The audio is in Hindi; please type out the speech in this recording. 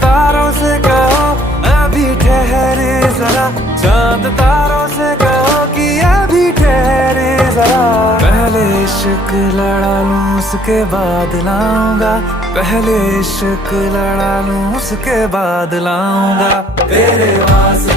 तारों से कहो अभी ठहरे जरा, चांद तारों से कहो कि अभी ठहरे जरा। पहले इश्क लड़ा लूं उसके बाद लाऊंगा, पहले इश्क लड़ा लूं उसके बाद लाऊंगा तेरे वास्ते।